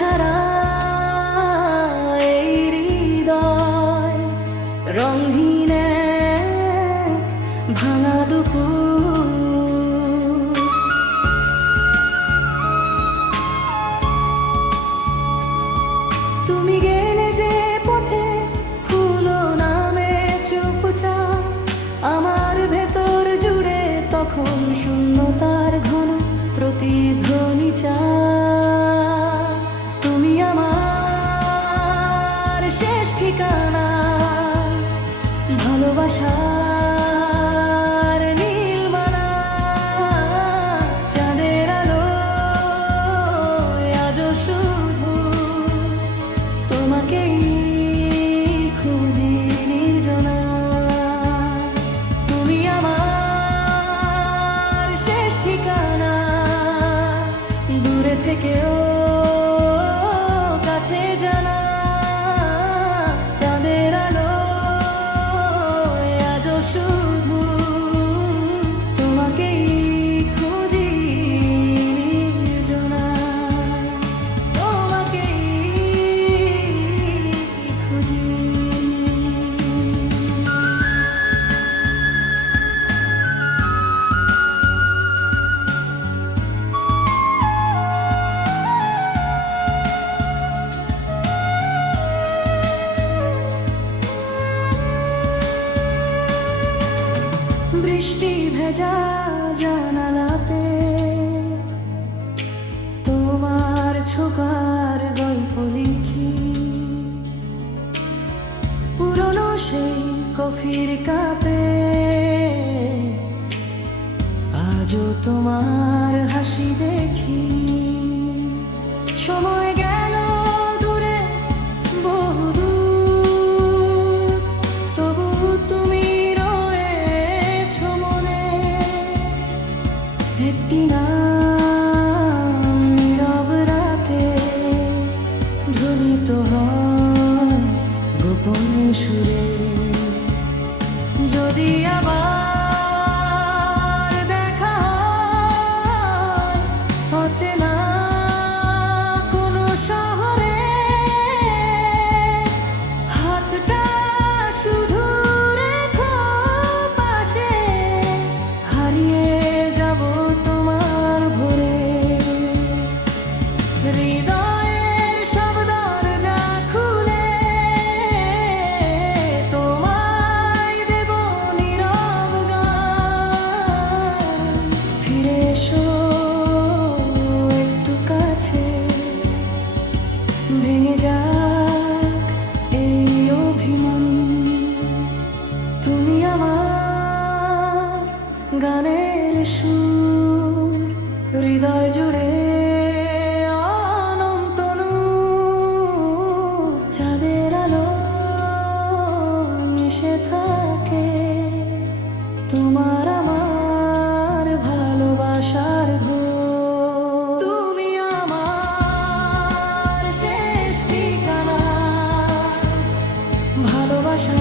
ছাড়া এই হৃদয় রঙহীন এক ভাঙা দুপুর। তুমি গেলে যে পথে ফুলো নামে চুপচাপ, আমার ভেতর জুড়ে তখন শূন্যতার ঘন প্রতিধ্বনি চায়। তুমি আমার শেষ ঠিকানা, ভালোবাসার নীলমালা। চাঁদের আলো আজও শুধু তোমাকেই খুঁজি নির্জনা। তুমি আমার শেষ ঠিকানা, দূরে থেকেও কাছে জানা। চাঁদের আলো আজও শুধু তোমাকেই খুঁজি নির্জনা, তোমাকেই খুঁজি। বৃষ্টি ভেজা জানালাতে তোমার ছোঁয়ার গল্প লিখি। পুরনো সেই কফির কাপে আজও তোমার হাসি দেখি। সময় গেল দূরে বহুদূর, তবু তুমি রয়েছো মনে। একটি নাম নীরব রাতে ধ্বনিত হয় গোপন সুরে। যদি আবার দেখা হয় অচেনা কোনো শহরে, হাতটা শুধু রেখো পাশে। হারিয়ে যাব তোমার ভোরে, হৃদয়ের সব দরজা খুলে তোমায় দেব নীরব গান। ফিরে এসো একটু কাছে, ভেঙে যাক এই অভিমান। তুমি আমার গানের সুর, হৃদয় জুড়ে অনন্ত নূর। চাঁদের আলো মিশে থাকে তোমার আমার ভালোবাসার ঘোর। তুমি আমার শেষ ঠিকানা, ভালোবাসা